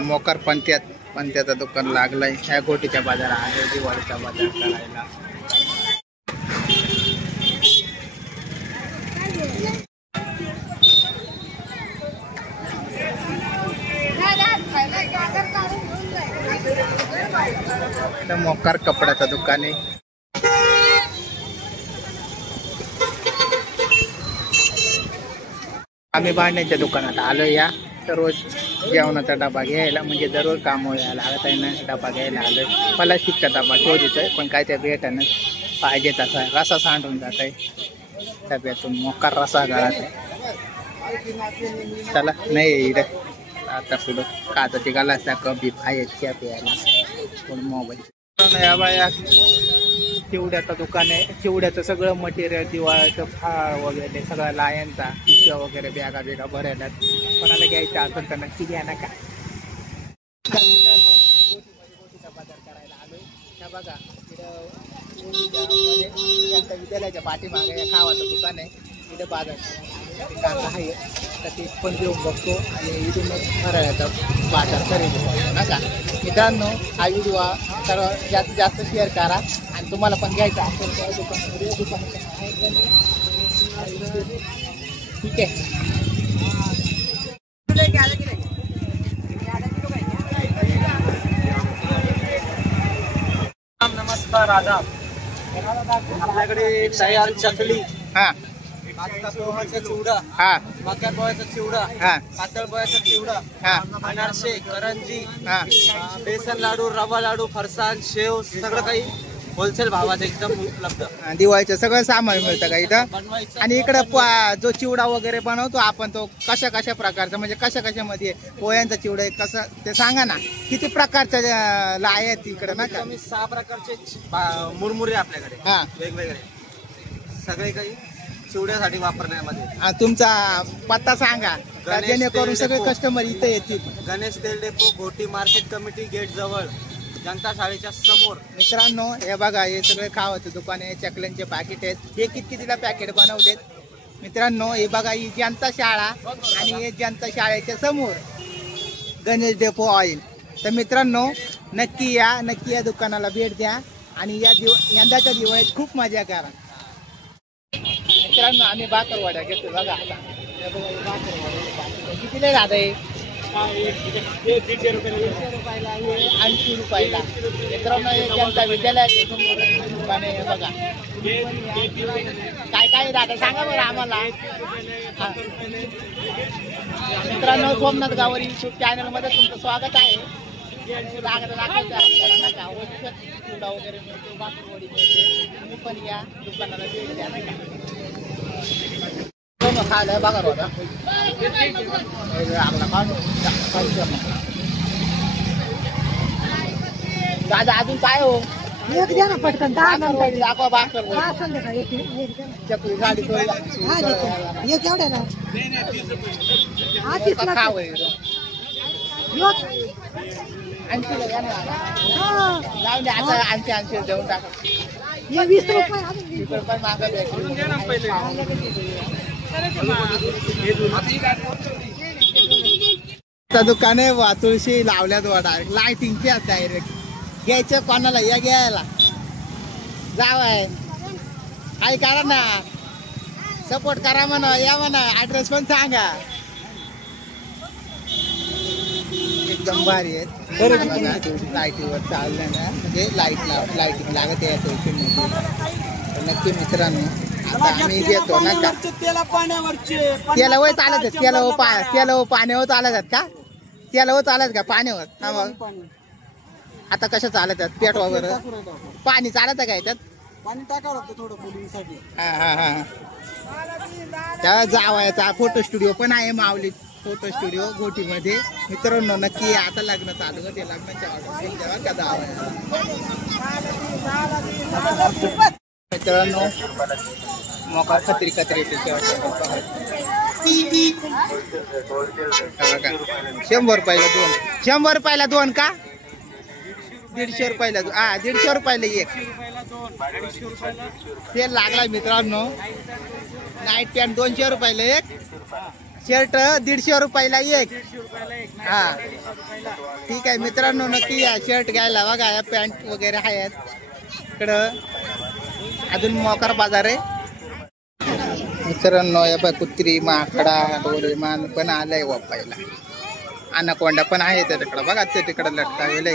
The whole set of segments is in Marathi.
मोकार पंत्याचं दुकान लागलंय ह्या गोटीच्या बाजारात आहे दिवाळीचा बाजार करायला. मोकार कपड्याचं दुकान आहे. आम्ही भांड्याच्या दुकानात आलो या रोज जेवणाचा डबा घ्यायला, म्हणजे दररोज काम यायला लागत आहे ना, डबा घ्यायला आलोय. प्लास्टिकचा डबा शोधितोय पण काय त्या भेटणं पाहिजे तसा रसा सांडून जात आहे डब्यातून. मोकार रसा गळत आहे. चला नाही आता पुढं काचाची गालाचा कप बी खायची प्यायला पण मोबाईल. बाया चिवड्याचं दुकान आहे. चिवड्याचं सगळं मटेरियल दिवाळीचं फाळ वगैरे सगळं लायांचा पिशव्या वगैरे बॅगा बिगा भरायला कोणाला घ्यायचं असेल तर नक्की घ्या नका. बाजार करायला आलोय. त्या बघा विद्यालयाच्या पाठीमागे खावाचं दुकान आहे. इथं बाजार काका आहे तर ते पण घेऊन बघतो आणि इथूनच फराळाचा बाजार खरेदी करतो नका. मित्रांनो हा व्हिडिओ सर्व जास्तीत जास्त शेअर करा आणि तुम्हाला पण घ्यायचं असेल तर दुकानामध्ये ठीक आहे. नमस्कार आदाब. आपल्याकडे तयार चकली, हा आता पोहाचा चिवडा, हा मक्या पोहाचा चिवडा, हा पातळ पोहाचा चिवडा, हा अनारसे, करंजी, हा बेसन लाडू, रवा लाडू, फरसाण, शेव सगळं काही होलसेल भावात एकदम उपलब्ध. दिवाळीचं सगळं सामान मिळतं का इथं. बनवायचं आणि इकडं जो चिवडा वगैरे बनवतो आपण तो कशा कशा प्रकारचा, म्हणजे कशा कशामध्ये पोह्यांचा चिवडा आहे कसं ते सांगा ना. किती प्रकारच्या लाय आहेत इकडं ना का. 6 प्रकारचे मुरमुरे आपल्याकडे हा वेगवेगळे सगळे काही चिवड्यासाठी वापरण्यामध्ये. तुमचा पत्ता सांगा गणेश जेणेकरून तेल सगळे डेपो. कस्टमर इथे येतील. गणेश तेल depot, Ghoti market committee gate जवळ, जनता शाळेच्या समोर. मित्रांनो हे बघा हे सगळे खावाचं दुकान आहे. चकल्यांचे पॅकेट आहेत. हे कितीला पॅकेट बनवलेत मित्रांनो. हे बघा ही जनता शाळा आणि हे जनता शाळेच्या समोर गणेश डेपो ऑइल. तर मित्रांनो नक्की या दुकानाला भेट द्या आणि यंदाच्या दिवाळीत खूप मजा करा. मित्रांनो आम्ही बाकरवाड्या घेतो बघा आता. कितीला राहत आहे. 150 रुपयाला 80 रुपयाला. मित्रांनो हे जनता विद्यालयाचे दुकाने बघा. काय काय राहतं सांगा बरं आम्हाला. मित्रांनो सोमनाथ गावरी युट्यूब चॅनल मध्ये तुमचं स्वागत आहे. आपल्याला चिवडा वगैरे मिळतो, बाकरवडी मिळते. तुम्ही पण या दुकानाला भेट द्या नाही का. खायला बघा होता दादा अजून काय हो द्या ना पटकन. दाखवा बाकर चकली गाडी खाव 80 घ्या ना. जाऊ दे आता 80 देऊन टाका. 20 रुपये मागा दुकान आहे. वातुळशी लावल्यात वा डायरेक्ट लाइटिंगच्या डायरेक्ट घ्यायचं कोणाला या घ्यायला जावाय. काय करा ना सपोर्ट करा म्हणा. या म्हणा ऍड्रेस पण सांगा. एकदम भारी आहेत. लाईटीवर चाललं ना म्हणजे लाईटिंग लागत आहे नक्की मित्रांनो. आता आम्ही घेतो ना का त्याला वय चालत आहेत. त्याला पाण्यावर चालत आहेत का. त्याला चालत का पाण्यावर. हा मग आता कसं चालत आहेत पेट वगैरे पाणी चालत आहे का याच्यात. पाणी टाकावं लागतं थोडं फुलिंगसाठी. हा त्या जावयाचा फोटो स्टुडिओ पण आहे. माऊली फोटो स्टुडिओ घोटीमध्ये. मित्रांनो नक्की आता लग्न चालू होते. लग्नाच्या ऑर्डर का जावया. मित्रांनो मोका खत्री खत्रीचे 100 रुपयाला 2. 100 रुपयाला 2 का. 150 रुपयाला 2. हा 150 रुपयाला 1. सेल लागलाय मित्रांनो. नाईट पॅन्ट 200 रुपयाला 1. शर्ट 150 रुपयाला एक. हा ठीक आहे मित्रांनो, नक्की या शर्ट घ्यायला. बघा या पॅन्ट वगैरे आहेत इकडं. अजून मोकार बाजार आहे मित्रांनो. या बघ कुत्री, माकडा, डोरेमान पण आलाय वापायला. अनाकोंडा पण आहे त्याच्याकडं. बघा ते तिकडं लटकावेल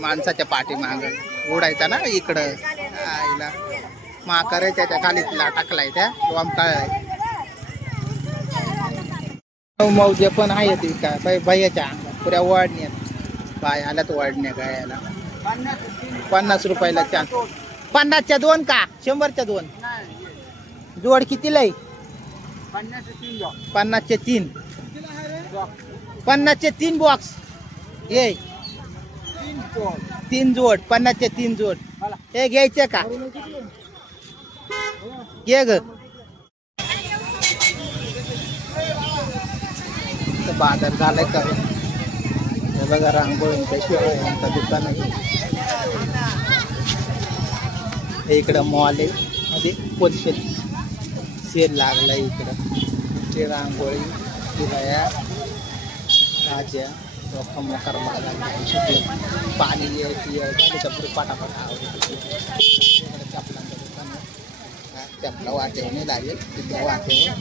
माणसाच्या पाठी माग उडायचा ना इकडं. आईला माकर त्याच्या खाली टाकलाय त्या वामकाळाय. मौजे पण आहेत काय बायाच्या पुऱ्या वाढण्यात. बाय आल्यात वाढण्या गायला. 50 रुपयाला 4. 50च्या 2 का 100च्या 2 जोड कितीला आहे? 50चे 3. 50चे 3 बॉक्स ये 3 जोड. 50चे 3 जोड हे घ्यायचे का? घे ग. बाजार झालाय का? हे बघा रांगोळींच्या शिवाय दुकान आहे. इकडं मॉल आहे मध्ये होलसेल सेल लागलाय इकडं. ते रांगोळी शिवाया भाज्या मोकार पाणी पाटापाट चपलांचं दुकान. चपला वाटेवर नाही लागेल तिथे वाटेवर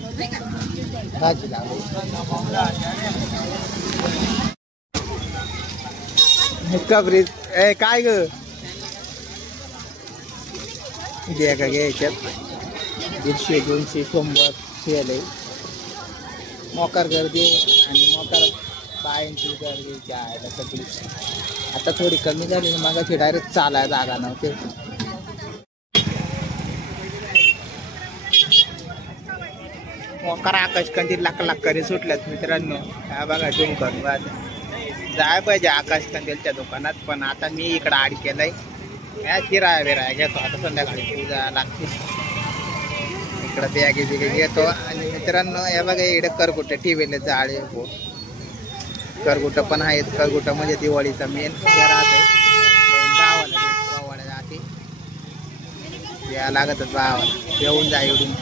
भाजी लागेल. कबरीत काय ग द्या का घ्यायच्यात? 150 200 100 सेल आहे. मोकार गर्दी आणि मोकार बायांची गर्दी आहे सगळी. आता थोडी कमी झाली. मागाची डायरेक्ट चालाय जागा नव्हते. मोकार आकाश कंदील लाख करे सुटल्यात मित्रांनो. हा बघा झूम करून जाय पाहिजे आकाश कंदीलच्या दुकानात. पण आता मी इकडं आड केलाय. किराया बिराया घेतो आता. संध्याकाळी पूजा लागते. इकडं बॅगे बिगे घेतो. आणि मित्रांनो हे बघा इकडे करगुटे ठेवले जाळे. करगुट पण आहेत. करगुट म्हणजे दिवाळीचा मेन राहते. भावाला जाते या लागतच भावाला येऊन जा एवढून.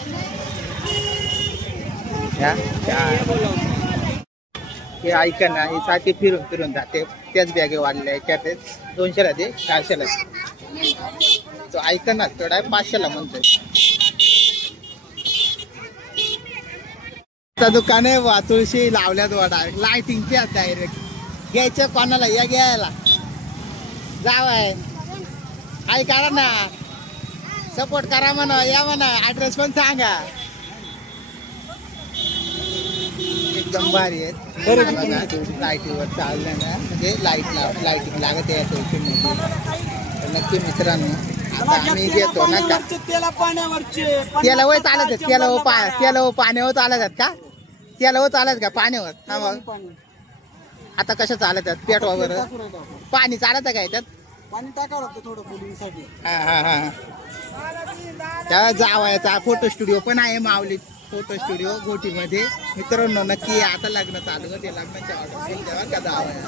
हे ऐका ना हे साठी फिरून फिरून जाते. त्याच बॅगे वाढल्या. त्यात 200ला दे 400ला तो ऐका ना. थोडा 500ला म्हणतोय. दुकान आहे वातुळशी लावल्यात वाडा लाइटिंग डायरेक्ट. घ्यायचं कोणाला या घ्यायला जावाय. आई करा ना सपोर्ट करा म्हणा. या म्हणा. ऍड्रेस पण सांगा. एकदम भारी आहेत. लाईटीवर चाललं ना म्हणजे लाईटिंग लागत आहे. नक्की मित्रांनो आता आम्ही घेतो ना का त्याला वय चालत. त्याला पाण्यावर चालत का? त्याला चालत का पाण्यावर? हा मग आता कसं चालत पेट वगैरे पाणी चालत का याच्यात? पाणी टाकावं लागतं थोडं कूलिंगसाठी. हा त्या जावयाचा फोटो स्टुडिओ पण आहे माऊली फोटो स्टुडिओ गोटीमध्ये. मित्रांनो नक्की आता लग्न चालू होते. लग्नाच्या ऑर्डर का जावया